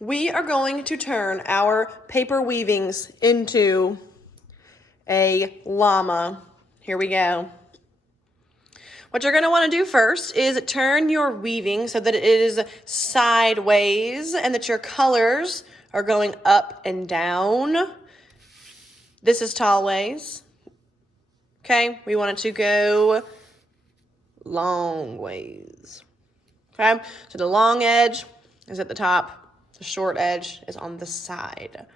we are going to turn our paper weavings into a llama. Here we go. What you're going to want to do first is turn your weaving so that it is sideways and that your colors are going up and down. This is tall ways. Okay, we want it to go long ways. Okay, so the long edge is at the top, the short edge is on the side.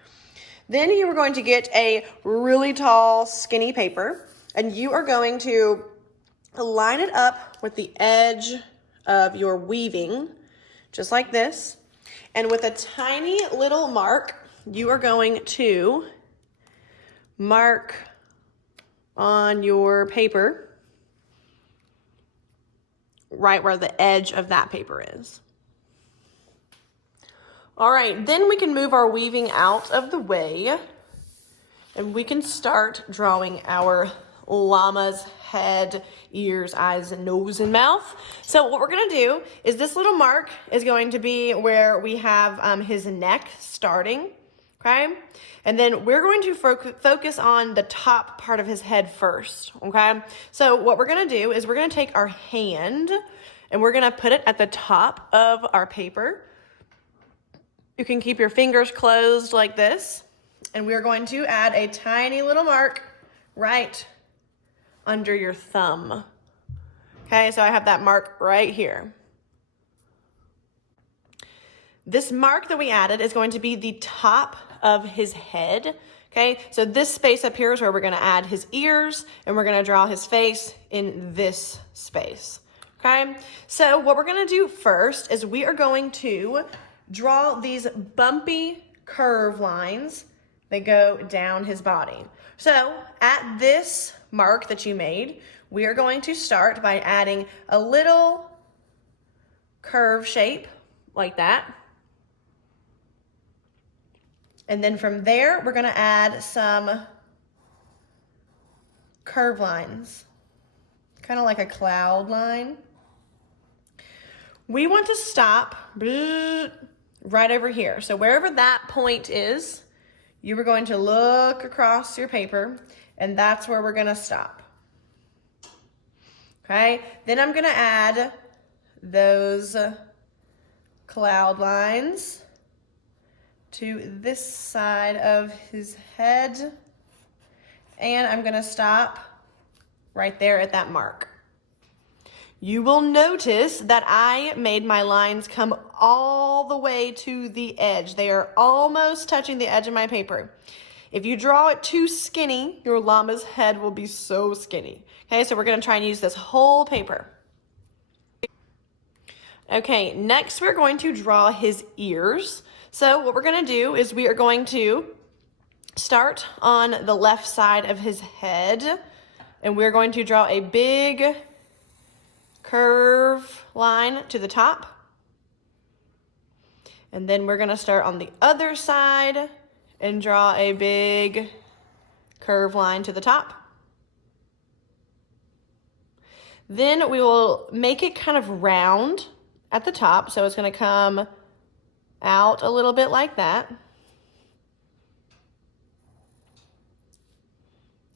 Then you are going to get a really tall, skinny paper, and you are going to line it up with the edge of your weaving, just like this. And with a tiny little mark, you are going to mark on your paper right where the edge of that paper is. All right, then we can move our weaving out of the way and we can start drawing our llama's head, ears, eyes, and nose and mouth. So what we're gonna do is this little mark is going to be where we have his neck starting, okay? And then we're going to focus on the top part of his head first, okay? So what we're gonna do is we're gonna take our hand and we're gonna put it at the top of our paper. You can keep your fingers closed like this. And we're going to add a tiny little mark right under your thumb. Okay, so I have that mark right here. This mark that we added is going to be the top of his head. Okay, so this space up here is where we're gonna add his ears and we're gonna draw his face in this space. Okay, so what we're gonna do first is we are going to draw these bumpy curve lines that go down his body. So at this mark that you made, we are going to start by adding a little curve shape like that. And then from there, we're gonna add some curve lines, kind of like a cloud line. We want to stop right over here. So wherever that point is, you are going to look across your paper and that's where we're gonna stop. Okay, then I'm gonna add those cloud lines to this side of his head and I'm gonna stop right there at that mark. You will notice that I made my lines come all the way to the edge. They are almost touching the edge of my paper. If you draw it too skinny, your llama's head will be so skinny. Okay, so we're gonna try and use this whole paper. Okay, next we're going to draw his ears. So what we're gonna do is we are going to start on the left side of his head and we're going to draw a big curve line to the top. And then we're gonna start on the other side and draw a big curve line to the top. Then we will make it kind of round at the top. So it's gonna come out a little bit like that.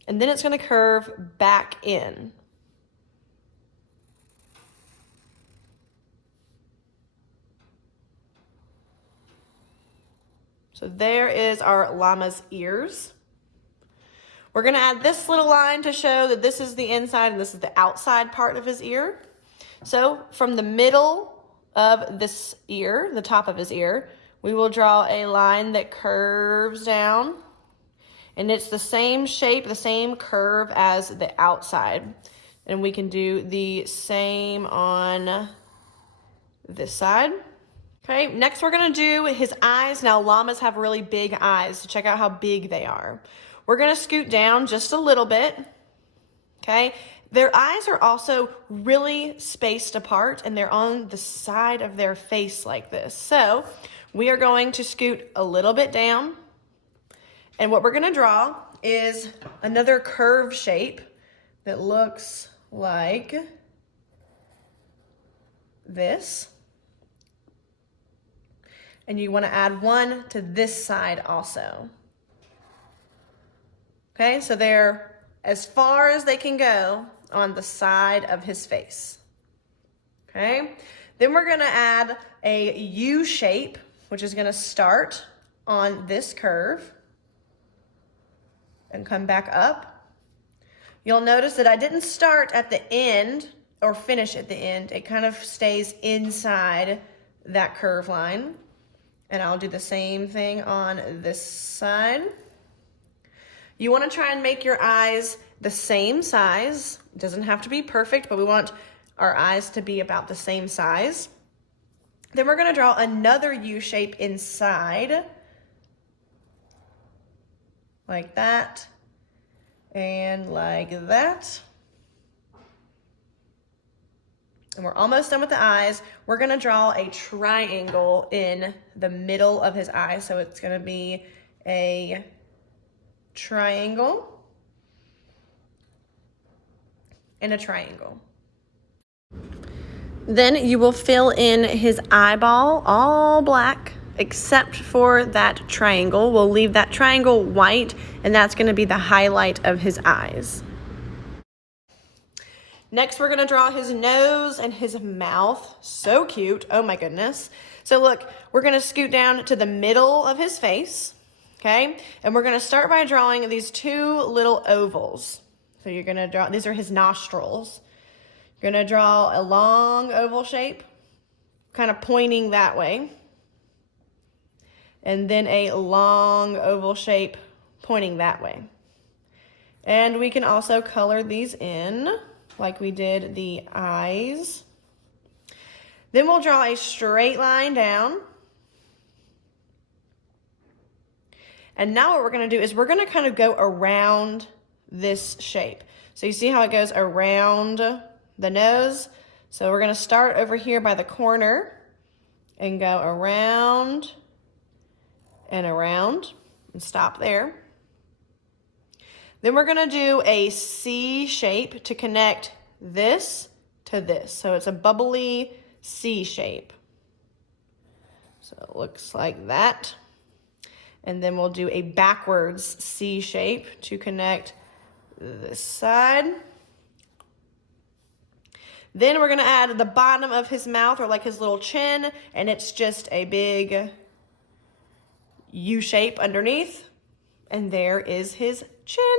And then it's gonna curve back in. So there is our llama's ears. We're gonna add this little line to show that this is the inside and this is the outside part of his ear. So from the middle of this ear, the top of his ear, we will draw a line that curves down and it's the same shape, the same curve as the outside. And we can do the same on this side. Okay, next we're gonna do his eyes. Now llamas have really big eyes, so check out how big they are. We're gonna scoot down just a little bit, okay? Their eyes are also really spaced apart and they're on the side of their face like this. So we are going to scoot a little bit down and what we're gonna draw is another curve shape that looks like this. And you want to add one to this side also. Okay, so they're as far as they can go on the side of his face. Okay, then we're going to add a U shape, which is going to start on this curve and come back up. You'll notice that I didn't start at the end or finish at the end. It kind of stays inside that curve line. And I'll do the same thing on this side. You want to try and make your eyes the same size. It doesn't have to be perfect, but we want our eyes to be about the same size. Then we're going to draw another U shape inside, like that, and like that. And we're almost done with the eyes. We're gonna draw a triangle in the middle of his eye. So it's gonna be a triangle and a triangle. Then you will fill in his eyeball all black except for that triangle. We'll leave that triangle white, and that's gonna be the highlight of his eyes. Next, we're gonna draw his nose and his mouth. So cute, oh my goodness. So look, we're gonna scoot down to the middle of his face, okay? And we're gonna start by drawing these two little ovals. So you're gonna draw, these are his nostrils. You're gonna draw a long oval shape, kind of pointing that way. And then a long oval shape pointing that way. And we can also color these in like we did the eyes. Then we'll draw a straight line down. And now what we're gonna do is we're gonna kind of go around this shape. So you see how it goes around the nose? So we're gonna start over here by the corner and go around and around and stop there. Then we're gonna do a C shape to connect this to this. So it's a bubbly C shape. So it looks like that. And then we'll do a backwards C shape to connect this side. Then we're gonna add the bottom of his mouth, or like his little chin, and it's just a big U shape underneath. And there is his chin.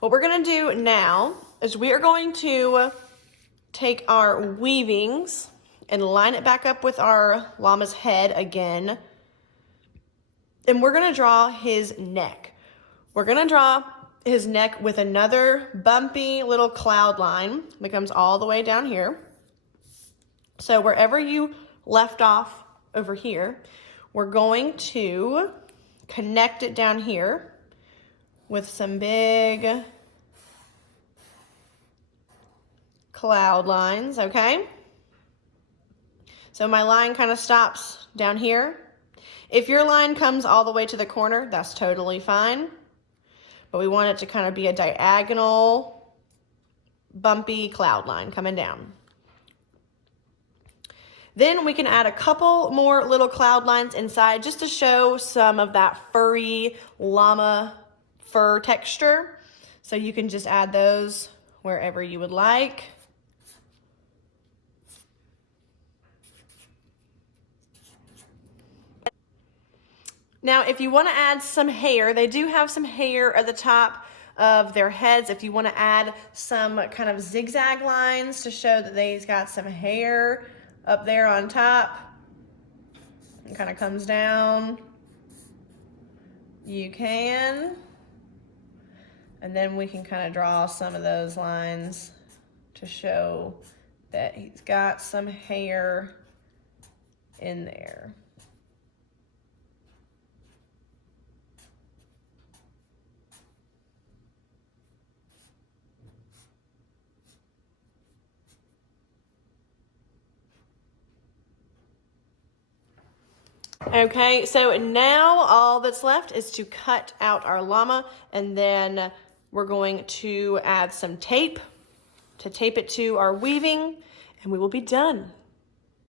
What we're gonna do now is we are going to take our weavings and line it back up with our llama's head again. And we're gonna draw his neck. We're gonna draw his neck with another bumpy little cloud line that comes all the way down here. So wherever you left off over here, we're going to connect it down here with some big cloud lines, okay? So my line kind of stops down here. If your line comes all the way to the corner, that's totally fine. But we want it to kind of be a diagonal, bumpy cloud line coming down. Then we can add a couple more little cloud lines inside just to show some of that furry llama fur texture. So you can just add those wherever you would like. Now, if you want to add some hair, they do have some hair at the top of their heads. If you want to add some kind of zigzag lines to show that they've got some hair up there on top, it kind of comes down, you can. And then we can kind of draw some of those lines to show that he's got some hair in there. Okay, so now all that's left is to cut out our llama, and then we're going to add some tape to tape it to our weaving, and we will be done.